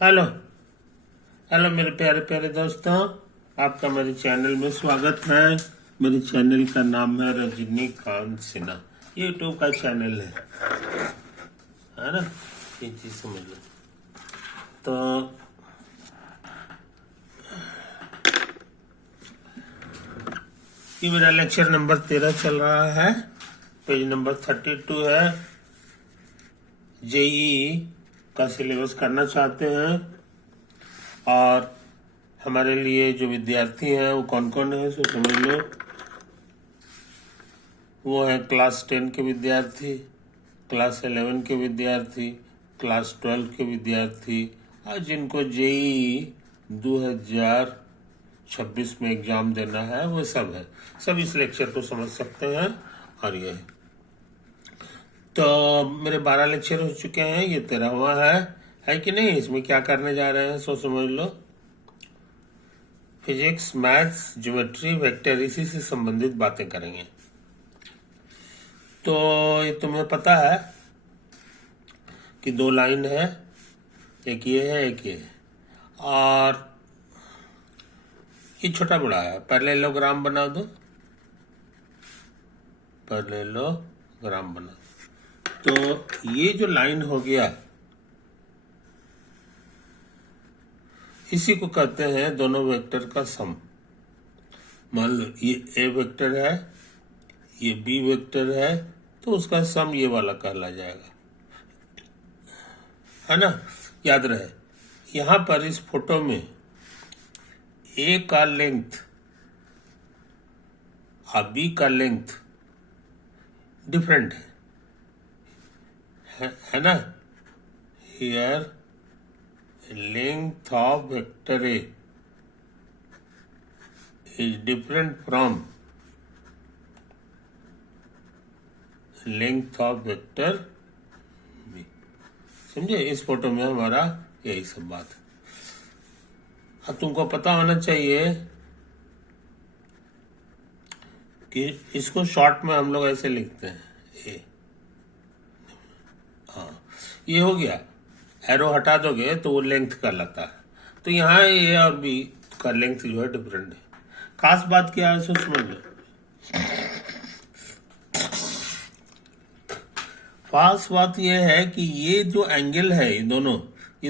Hello. Hello मेरे प्यारे प्यारे दोस्तों, आपका मेरे चैनल में स्वागत है। मेरे चैनल का नाम है रजनीकांत सिन्हा। यूट्यूब का चैनल है ना। ये चीज समझ लो। तो ये मेरा लेक्चर नंबर 13 चल रहा है। पेज नंबर 32 है। जेईई का सिलेबस करना चाहते हैं और हमारे लिए जो विद्यार्थी हैं वो कौन कौन है सो समझ लो। वो है क्लास 10 के विद्यार्थी, क्लास 11 के विद्यार्थी, क्लास 12 के विद्यार्थी और जिनको जेईई 2026 में एग्जाम देना है वो सब है। सब इस लेक्चर को समझ सकते हैं। और ये तो मेरे 12 लेक्चर हो चुके हैं, ये 13वां है कि नहीं। इसमें क्या करने जा रहे हैं सो समझ लो। फिजिक्स, मैथ्स, ज्योमेट्री, वेक्टर, इसी से संबंधित बातें करेंगे। तो ये तुम्हें पता है कि दो लाइन है, एक ये है एक ये है, और ये छोटा बड़ा है। पैरेललोग्राम बना दो, पैरेललोग्राम बना दो। तो ये जो लाइन हो गया इसी को कहते हैं दोनों वेक्टर का सम। मान लो ये ए वेक्टर है, ये बी वेक्टर है, तो उसका सम ये वाला कहला जाएगा, है ना। याद रहे यहां पर इस फोटो में ए का लेंथ और बी का लेंथ डिफरेंट है ना। Here length of vector A is different from length of vector B। समझे। इस फोटो में हमारा यही सब बात है। अब तुमको पता होना चाहिए कि इसको शॉर्ट में हम लोग ऐसे लिखते हैं ए। हाँ, ये हो गया। एरो हटा दोगे तो वो लेंथ कहलाता है। तो यहाँ ए और बी का लेंथ जो है डिफरेंट है। खास बात क्या है सो समझ लो। खास बात यह है कि ये जो एंगल है ये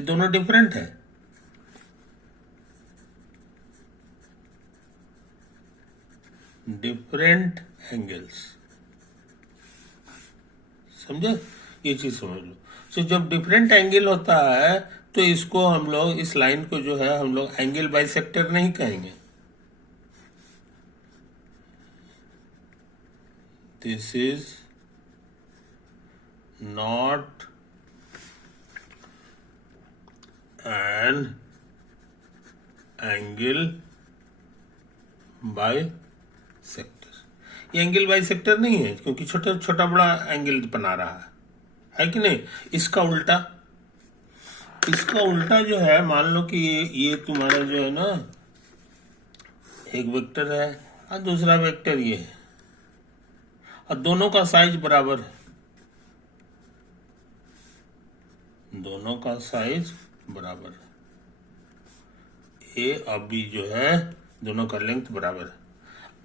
दोनों डिफरेंट है। डिफरेंट एंगल्स, समझे। ये चीज समझ लो। तो जब डिफरेंट एंगल होता है तो इसको हम लोग, इस लाइन को जो है हम लोग एंगल बाइसेक्टर नहीं कहेंगे। This is not an angle bisector. ये एंगल बाइसेक्टर नहीं है क्योंकि छोटा छोटा बड़ा एंगल बना रहा है कि नहीं। इसका उल्टा जो है, मान लो कि ये तुम्हारा जो है ना एक वेक्टर है और दूसरा वेक्टर ये है और दोनों का साइज बराबर है। दोनों का साइज बराबर है। ए और बी जो है दोनों का लेंथ बराबर है।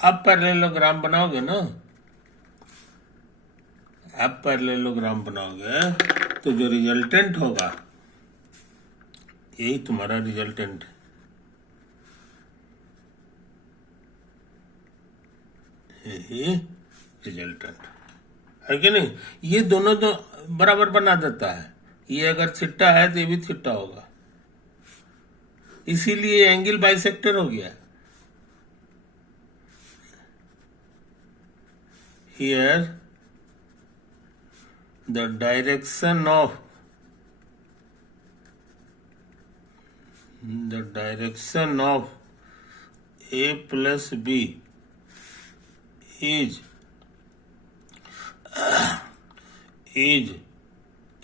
अब पैरेललोग्राम बनाओगे ना, अब पैरेललोग्राम बनाओगे तो जो रिजल्टेंट होगा यही तुम्हारा रिजल्टेंट है। यही रिजल्टेंट है कि नहीं। ये दोनों तो बराबर बना देता है। ये अगर थीटा है तो ये भी थीटा होगा, इसीलिए एंगल बाइसेक्टर हो गया। Here the direction of A plus B is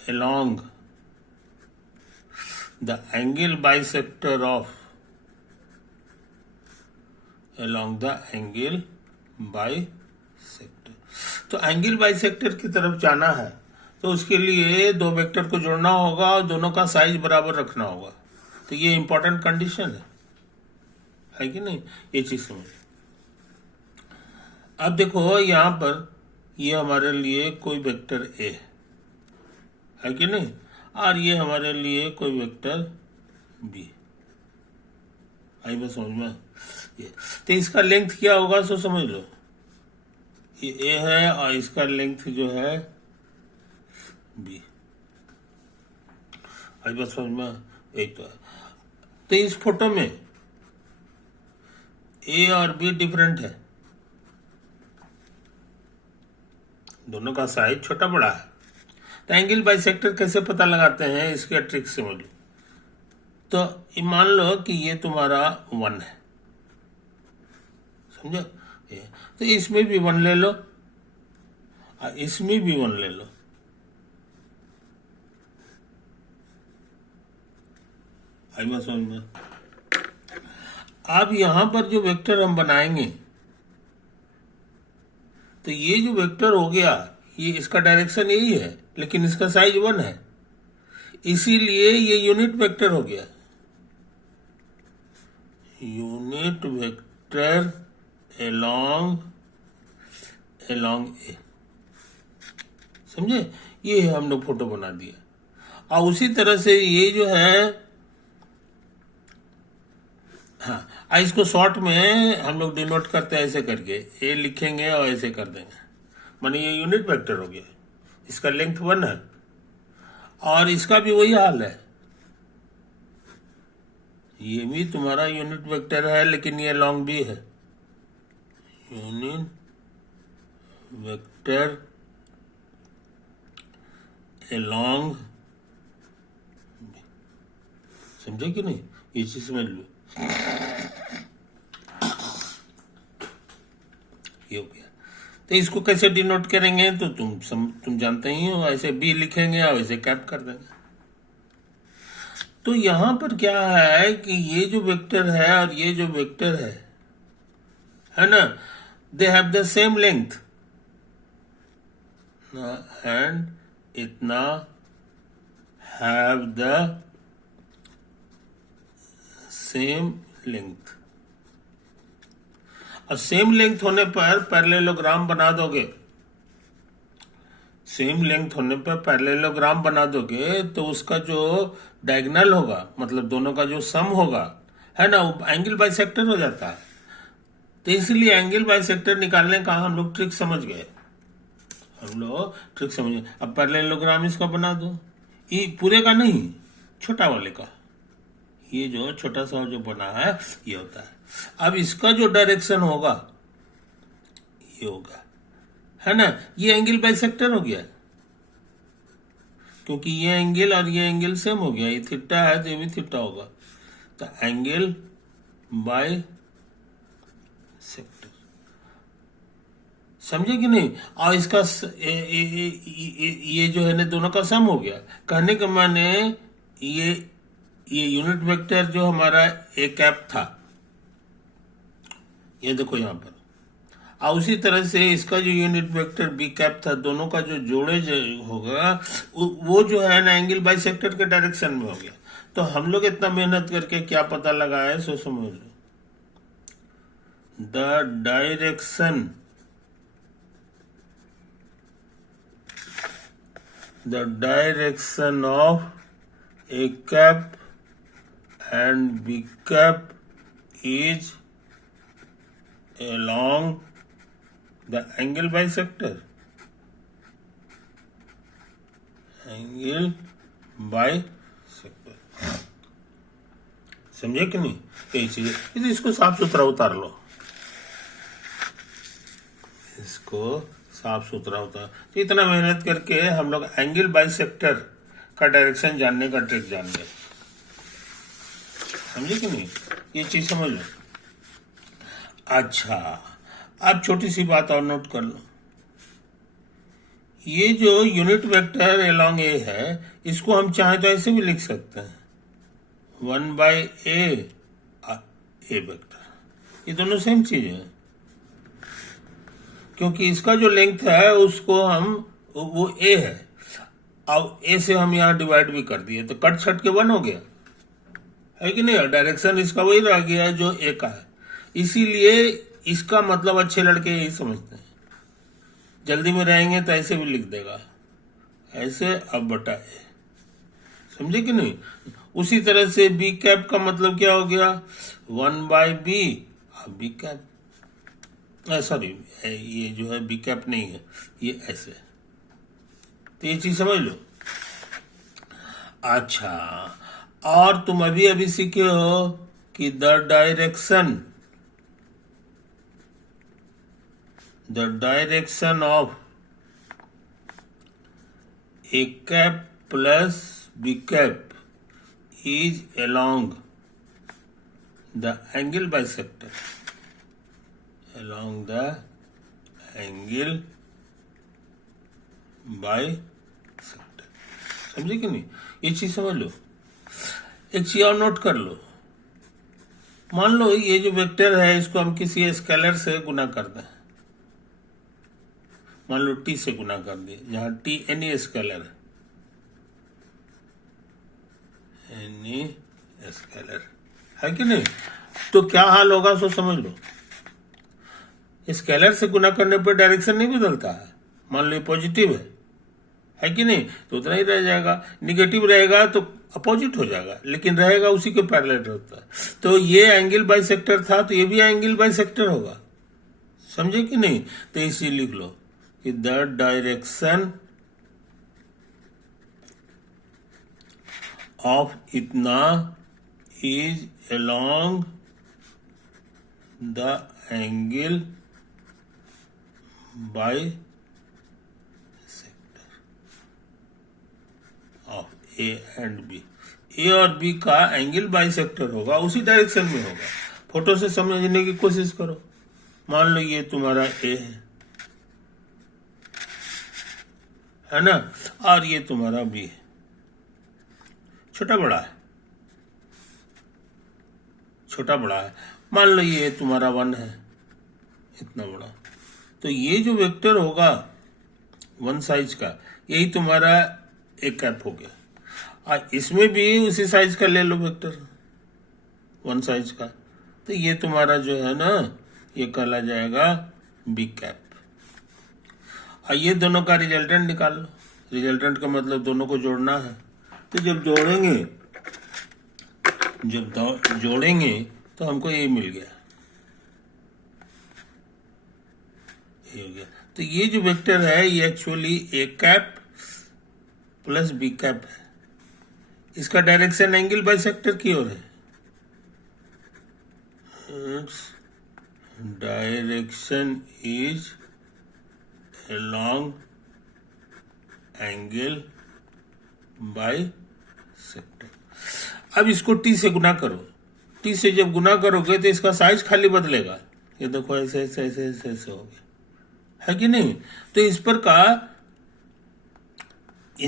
along the angle bisector of तो एंगल बाइसेक्टर की तरफ जाना है तो उसके लिए दो वेक्टर को जोड़ना होगा और दोनों का साइज बराबर रखना होगा। तो ये इंपॉर्टेंट कंडीशन है कि नहीं, ये चीज समझ। अब देखो यहाँ पर ये हमारे लिए कोई वेक्टर ए है कि नहीं, और ये हमारे लिए कोई वेक्टर बी। आई बस समझ में ये। तो इसका लेंथ क्या होगा सो समझ लो, ये ए है और इसका लेंथ जो है बी। आई बस समझ में, एक तो है। तो इस फोटो में ए और बी डिफरेंट है, दोनों का साइज छोटा बड़ा है। तो एंगल बाइसेक्टर कैसे पता लगाते हैं, इसके ट्रिक समझ लो। तो मान लो कि ये तुम्हारा 1 है, समझो ये। तो इसमें भी 1 ले लो और इसमें भी 1 ले लो। आई बात समझ में। अब यहां पर जो वेक्टर हम बनाएंगे, तो ये जो वेक्टर हो गया, ये इसका डायरेक्शन यही है, लेकिन इसका साइज 1 है, इसीलिए ये यूनिट वेक्टर हो गया। यूनिट वेक्टर एलॉन्ग ए, समझे। ये हम लोग फोटो बना दिया। और उसी तरह से ये जो है, हाँ, इसको शॉर्ट में हम लोग डिनोट करते हैं ऐसे करके, ए लिखेंगे और ऐसे कर देंगे, माने ये यूनिट वेक्टर हो गया। इसका लेंथ 1 है और इसका भी वही हाल है, ये भी तुम्हारा यूनिट वेक्टर है, लेकिन ये लॉन्ग भी है। यूनिट वेक्टर एलॉन्ग, समझे कि नहीं, ये चीज समझ लो। ये हो गया। तो इसको कैसे डिनोट करेंगे, तो तुम जानते ही हो, ऐसे बी लिखेंगे और ऐसे कैप कर देंगे। तो यहां पर क्या है कि ये जो वेक्टर है और ये जो वेक्टर है ना, they have the same length, and इतना हैव द सेम लेंथ। और सेम लेंथ होने पर पैरेललोग्राम बना दोगे, सेम लेंथ होने पर पैरेललोग्राम बना दोगे, तो उसका जो डायगोनल होगा, मतलब दोनों का जो सम होगा, है ना, वो एंगल बाइसेक्टर हो जाता है। तो इसलिए एंगल बाइसेक्टर निकालने का हम लोग ट्रिक समझ गए, अब पैरेललोग्राम इसका बना दो, ये पूरे का नहीं, छोटा वाले का, ये जो छोटा सा जो बना है ये होता है। अब इसका जो डायरेक्शन होगा ये होगा, है ना, ये एंगल बाइसेक्टर हो गया, क्योंकि ये एंगल और ये एंगल सेम हो गया, ये थीटा है तो ये भी थीटा होगा। तो एंगल बाइसेक्टर, समझे कि नहीं। और इसका ये जो है ना, दोनों का सम हो गया। कहने का माने ये यूनिट वेक्टर जो हमारा ए कैप था, ये देखो यहां पर, और उसी तरह से इसका जो यूनिट वेक्टर बी कैप था, दोनों का जो जोड़े होगा वो जो है ना एंगल बाइसेक्टर के डायरेक्शन में हो गया। तो हम लोग इतना मेहनत करके क्या पता लगाए, सो समझ लो, the direction of A cap and B cap is along the angle bisector, angle bisector, समझे कि नहीं। यही चीज है, इसको साफ सुथरा उतार लो, इसको साफ सुथरा उतार। तो इतना मेहनत करके हम लोग एंगल बाइसेक्टर का डायरेक्शन जानने का ट्रिक जान गए, समझे कि नहीं, ये चीज समझ लो। अच्छा, अब छोटी सी बात और नोट कर लो, ये जो यूनिट वेक्टर एलॉन्ग ए है, इसको हम चाहे तो ऐसे भी लिख सकते हैं, 1/a वेक्टर, ये दोनों सेम चीज है, क्योंकि इसका जो लेंथ है उसको हम, वो ए है, अब ए से हम यहां डिवाइड भी कर दिए, तो कट छट के 1 हो गया, है कि नहीं। डायरेक्शन इसका वही रह गया जो ए का है, इसीलिए इसका मतलब अच्छे लड़के यही समझते हैं। जल्दी में रहेंगे तो ऐसे भी लिख देगा, ऐसे अब बटा ए, समझे कि नहीं। उसी तरह से बी कैप का मतलब क्या हो गया, 1/b, अब बी कैप, सॉरी ये जो है बी कैप नहीं है, ये ऐसे। तो ये चीज समझ लो। अच्छा, और तुम अभी अभी सीखे हो कि the direction of A cap plus B cap is along the angle bisector, along the angle bisector, समझे कि नहीं। ये चीज समझ लो। एक चीज और नोट कर लो, मान लो ये जो वेक्टर है इसको हम किसी स्केलर से गुना कर दें, मान लो टी से गुना कर दिए, जहां टी एनी स्केलर है कि नहीं। तो क्या हाल होगा सो समझ लो। स्केलर से गुना करने पर डायरेक्शन नहीं बदलता है। मान लो ये पॉजिटिव है कि नहीं, तो उतना ही रह जाएगा। निगेटिव रहेगा तो अपोजिट हो जाएगा, लेकिन रहेगा उसी के पैरेलल होता है। तो ये एंगल बाइसेक्टर था, तो ये भी एंगल बाइसेक्टर होगा, समझे कि नहीं। तो इसी लिख लो कि द डायरेक्शन ऑफ इतना is along the angle bisector of A and B. A और बी का एंगल बाइसेक्टर होगा, उसी डायरेक्शन में होगा। फोटो से समझने की कोशिश करो। मान लो ये तुम्हारा ए है ना, और ये तुम्हारा बी है। छोटा बड़ा है, छोटा बड़ा है। मान लो ये तुम्हारा 1 है, इतना बड़ा। तो ये जो वेक्टर होगा 1 साइज का, यही तुम्हारा एक कैप हो गया। और इसमें भी उसी साइज का ले लो वेक्टर 1 साइज का, तो ये तुम्हारा जो है ना, ये कहला जाएगा बी कैप। और ये दोनों का रिजल्टेंट निकाल लो। रिजल्टेंट का मतलब दोनों को जोड़ना है। तो जब जोड़ेंगे तो हमको ये मिल गया, ये हो गया। तो ये जो वेक्टर है ये एक्चुअली ए कैप प्लस बी कैप है। इसका डायरेक्शन एंगल बाइसेक्टर की ओर है। Direction is along angle bisector. अब इसको टी से गुना करो। टी से जब गुना करोगे तो इसका साइज खाली बदलेगा। ये देखो ऐसे ऐसे ऐसे ऐसे ऐसे हो गया, है कि नहीं। तो इस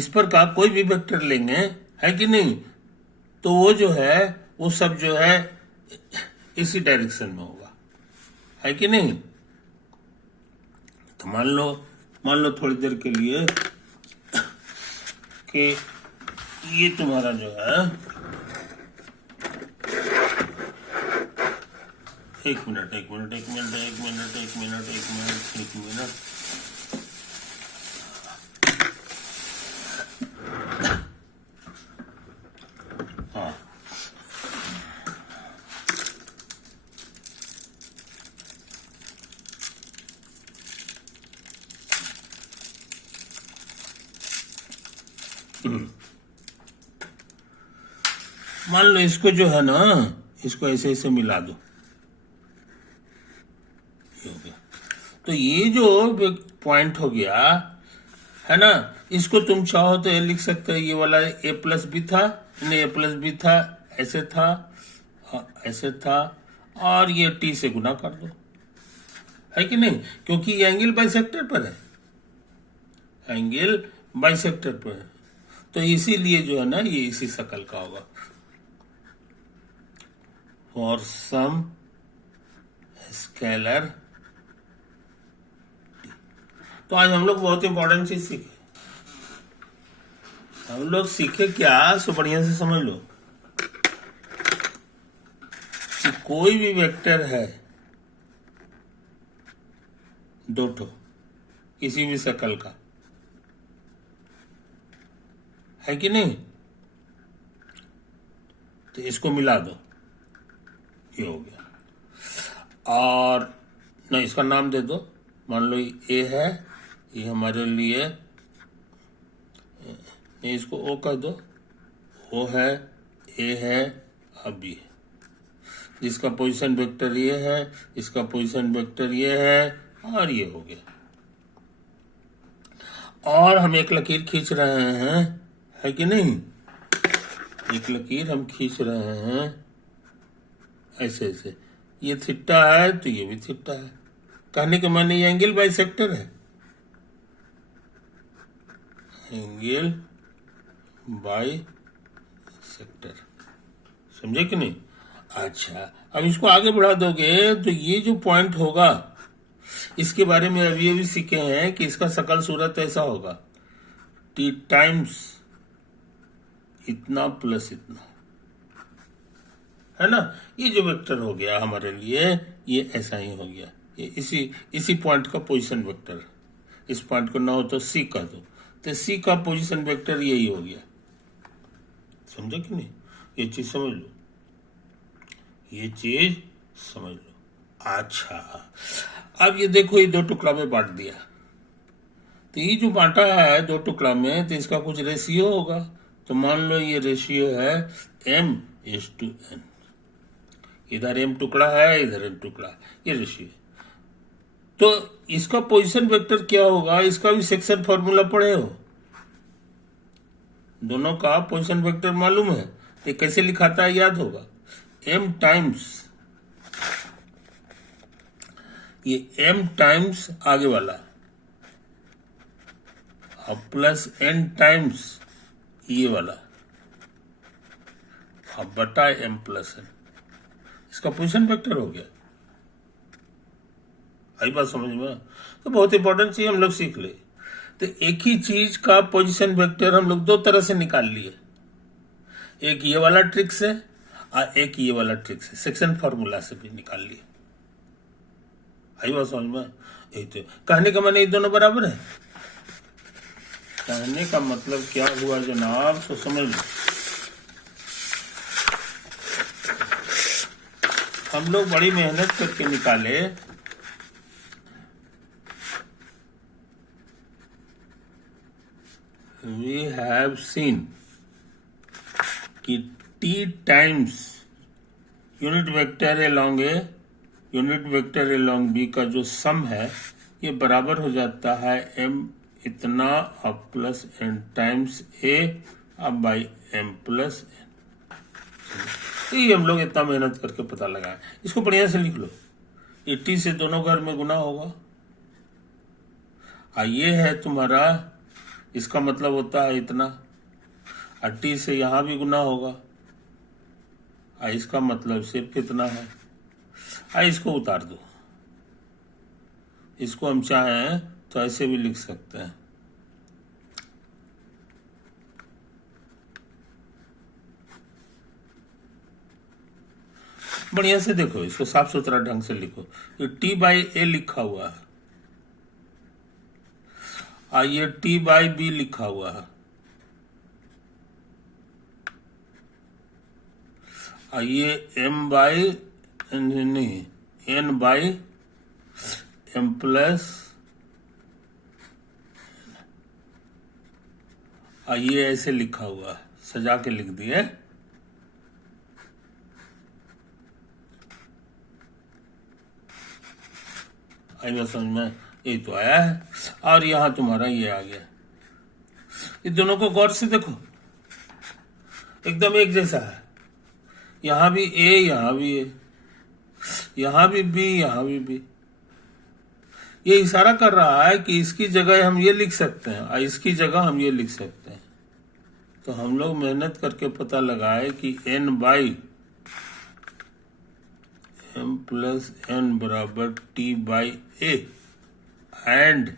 पर का कोई भी वेक्टर लेंगे, है कि नहीं, तो वो जो है वो सब जो है इसी डायरेक्शन में होगा, है कि नहीं। तो मान लो थोड़ी देर के लिए कि ये तुम्हारा जो है, एक मिनट हाँ, मान लो इसको जो है ना, इसको ऐसे ऐसे मिला दो, ये हो गया। तो ये जो पॉइंट हो गया है ना, इसको तुम चाहो तो ये लिख सकते हो, ये वाला ए प्लस बी था, नहीं ए प्लस बी था, ऐसे था, ऐसे था, और ये टी से गुना कर दो, है कि नहीं, क्योंकि ये एंगल बाइसेक्टर पर है, एंगल बाइसेक्टर पर है। तो इसीलिए जो है ना ये इसी शक्ल का होगा। For some scalar. तो आज हम लोग बहुत इंपॉर्टेंट चीज सीखे। हम लोग सीखे क्या, सो बढ़िया से समझ लो। कि कोई भी वेक्टर है दो ठो किसी भी शक्ल का, है कि नहीं, तो इसको मिला दो, ये हो गया। और ना इसका नाम दे दो, मान लो ए है, ये हमारे लिए, नहीं इसको ओ कह दो, ओ है, ए है, अब बी है, जिसका पोजीशन वेक्टर ये है, इसका पोजीशन वेक्टर ये है, और ये हो गया। और हम एक लकीर खींच रहे हैं, है कि नहीं, एक लकीर हम खींच रहे हैं ऐसे ऐसे, ये थीटा है तो ये भी थीटा है, कहने के माने ये एंगल बाइसेक्टर है, एंगल बाइसेक्टर, समझे कि नहीं। अच्छा, अब इसको आगे बढ़ा दोगे तो ये जो पॉइंट होगा, इसके बारे में अभी अभी सीखे हैं कि इसका शकल सूरत ऐसा होगा, टी टाइम्स इतना प्लस इतना, है ना। ये जो वेक्टर हो गया हमारे लिए, ये ऐसा ही हो गया, ये इसी पॉइंट का पोजीशन वेक्टर। इस पॉइंट को ना हो तो सी कह दो, तो सी का पोजीशन वेक्टर यही हो गया, समझे कि नहीं। ये चीज समझ लो, ये चीज समझ लो। अच्छा, अब ये देखो, ये दो टुकड़ा में बांट दिया, तो ये जो बांटा है दो टुकड़ा में, तो इसका कुछ रेशियो होगा, तो मान लो ये रेशियो है m:n, इधर m टुकड़ा है, इधर n टुकड़ा, ये रेशियो है। तो इसका पोजीशन वेक्टर क्या होगा, इसका भी सेक्शन फॉर्मूला पढ़े हो, दोनों का पोजीशन वेक्टर मालूम है, तो कैसे लिखाता है याद होगा, m टाइम्स, ये m टाइम्स आगे वाला और प्लस n टाइम्स ये वाला और बटा m प्लस n, इसका पोजीशन वेक्टर हो गया। आई बात समझ में। तो बहुत इंपॉर्टेंट चीज हम लोग सीख ले, तो एक ही चीज का पोजीशन वेक्टर हम लोग दो तरह से निकाल लिए, एक ये वाला ट्रिक से और एक ये वाला ट्रिक से, सेक्शन फॉर्मूला से भी निकाल लिए। आई बात समझ में। यही तो कहने का माने ये दोनों बराबर है, कहने का मतलब क्या हुआ जनाब, तो समझ लो। हम लोग बड़ी मेहनत करके निकाले, we have seen कि t times unit vector along a unit vector along b का जो सम है, ये बराबर हो जाता है m इतना अब प्लस n टाइम्स a अब बाई m प्लस n। तो ये हम लोग इतना मेहनत करके पता लगाए, इसको बढ़िया से लिख लो, ये t से दोनों घर में गुना होगा, ये है तुम्हारा, इसका मतलब होता है इतना, और t से यहां भी गुना होगा, इसका मतलब सिर्फ इतना है, इसको उतार दो, इसको हम चाहें तो ऐसे भी लिख सकते हैं, बढ़िया से देखो, इसको साफ सुथरा ढंग से लिखो, ये t बाई ए लिखा हुआ है, ये t बाई बी लिखा हुआ है, ये m बाई नहीं n बाई m प्लस, ये ऐसे लिखा हुआ है, सजा के लिख दिए। आई बात समझ में, ये तो आया है, और यहां तुम्हारा ये आ गया, ये दोनों को गौर से देखो, एकदम एक जैसा है, यहां भी a यहां भी a, यहां भी b यहां भी b, ये इशारा कर रहा है कि इसकी जगह हम ये लिख सकते हैं और इसकी जगह हम ये लिख सकते हैं। तो हम लोग मेहनत करके पता लगाए कि n by m plus n बराबर t by a and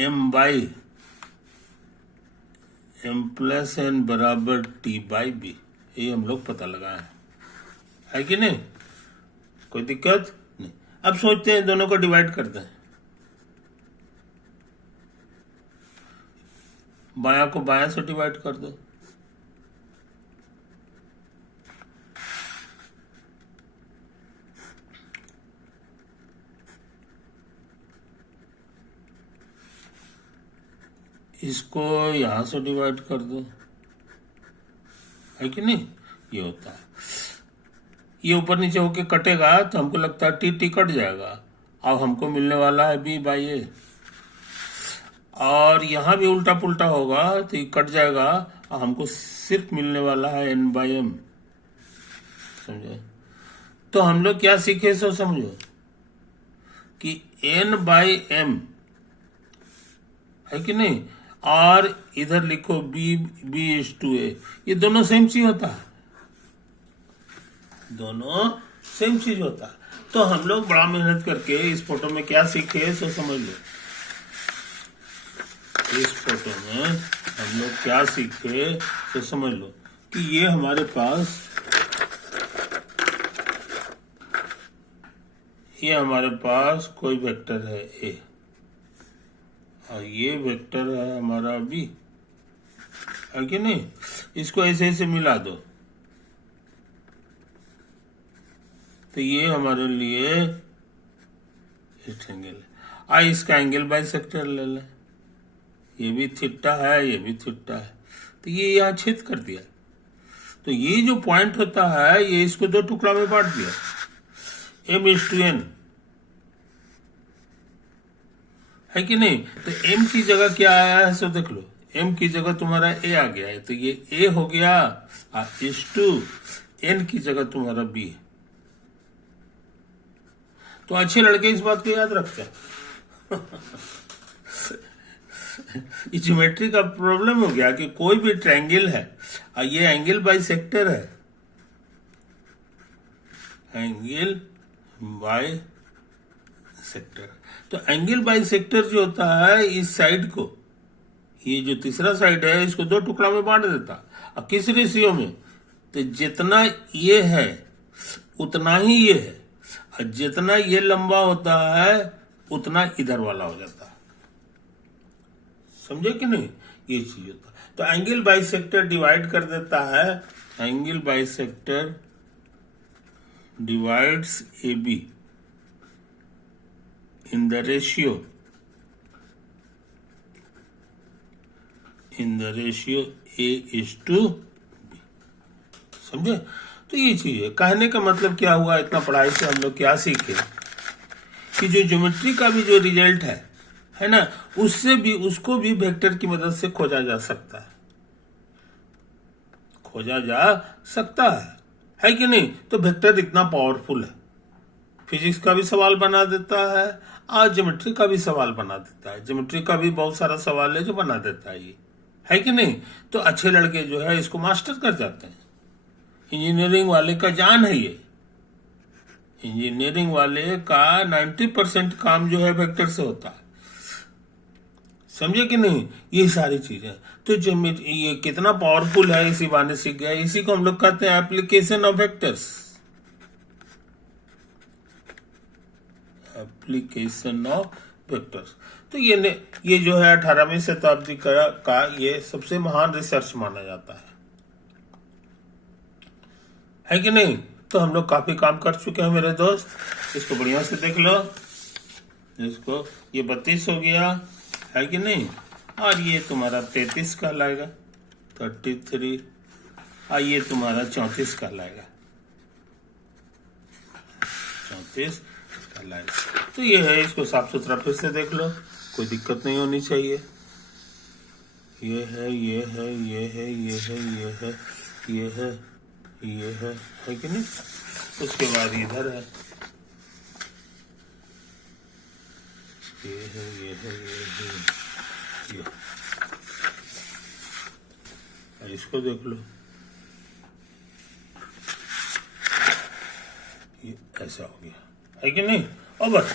m by m plus n बराबर t बाई b। ये हम लोग पता लगाए है कि नहीं, कोई दिक्कत नहीं। अब सोचते हैं दोनों को डिवाइड करते हैं, बायां को बायां से डिवाइड कर दो, इसको यहां से डिवाइड कर दो, है कि नहीं। ये होता है, ये ऊपर नीचे होके कटेगा तो हमको लगता है टी टी कट जाएगा। अब हमको मिलने वाला है बी बाई ए, और यहां भी उल्टा पुल्टा होगा तो ये कट जाएगा और हमको सिर्फ मिलने वाला है एन बाई एम। समझे। तो हम लोग क्या सीखे सो समझो कि एन बाई एम, है कि नहीं, और इधर लिखो बी बी इज टू ए, ये दोनों सेम चीज होता है, दोनों सेम चीज होता है। तो हम लोग बड़ा मेहनत करके इस फोटो में क्या सीखे सो समझ लो। इस फोटो में हम लोग क्या सीखे तो समझ लो कि ये हमारे पास, ये हमारे पास कोई वेक्टर है ए, और ये वेक्टर है हमारा बी, है कि नहीं। इसको ऐसे ऐसे मिला दो तो ये हमारे लिए रेक्टेंगल है। आई इसका एंगल बाइसेक्टर ले लें, ये भी थीटा है, ये भी थीटा है, तो ये यहाँ छेद कर दिया। तो ये जो पॉइंट होता है ये इसको दो टुकड़ा में बांट दिया, एम इज टू एन, है कि नहीं। तो एम की जगह क्या आया है सो देख लो, एम की जगह तुम्हारा ए आ गया है, तो ये ए हो गया, इज टू एन की जगह तुम्हारा बी है। तो अच्छे लड़के इस बात को याद रखते हैं। ज्योमेट्री का प्रॉब्लम हो गया कि कोई भी ट्रायंगल है और ये एंगल बाई सेक्टर है, एंगल बाई सेक्टर। तो एंगल बाई सेक्टर जो होता है इस साइड को, ये जो तीसरा साइड है इसको दो टुकड़ा में बांट देता, और किस रेशियो में, तो जितना ये है उतना ही ये है, और जितना ये लंबा होता है उतना इधर वाला हो जाता है। समझे कि नहीं, ये चीज होता है। तो एंगल बाइसेक्टर डिवाइड कर देता है, angle bisector divides A B in the ratio A is to B. समझे। तो ये चीज है, कहने का मतलब क्या हुआ, इतना पढ़ाई से हम लोग क्या सीखे कि जो ज्योमेट्री का भी जो रिजल्ट है ना, उससे भी उसको भी वेक्टर की मदद से खोजा जा सकता है, खोजा जा सकता है कि नहीं। तो वेक्टर इतना पावरफुल है, फिजिक्स का भी सवाल बना देता है और ज्योमेट्री का भी सवाल बना देता है। ज्योमेट्री का भी बहुत सारा सवाल है जो बना देता है ये, है कि नहीं। तो अच्छे लड़के जो है इसको मास्टर कर जाते हैं। इंजीनियरिंग वाले का जान है ये, इंजीनियरिंग वाले का 90% काम जो है वेक्टर से होता है। समझे कि नहीं, ये सारी चीजें। तो ये कितना पावरफुल है इसी बहाने सीख गया। इसी को हम लोग कहते हैं application of vectors, application of vectors. तो ये जो है 18वीं शताब्दी का ये सबसे महान रिसर्च माना जाता है कि नहीं। तो हम लोग काफी काम कर चुके हैं मेरे दोस्त, इसको बढ़िया से देख लो। इसको ये 32 हो गया, है कि नहीं, और ये तुम्हारा 33 कहलाएगा, 33, और ये तुम्हारा 34 कहलाएगा, 34 कहलाएगा। तो ये है, इसको साफ सुथरा फिर से देख लो, कोई दिक्कत नहीं होनी चाहिए। ये है, ये है, ये है, ये है, ये है, ये है, ये है कि नहीं। उसके बाद इधर है, ये है, ये है, ये है, ये। इसको देख लो, ये ऐसा हो गया, है कि नहीं। और बस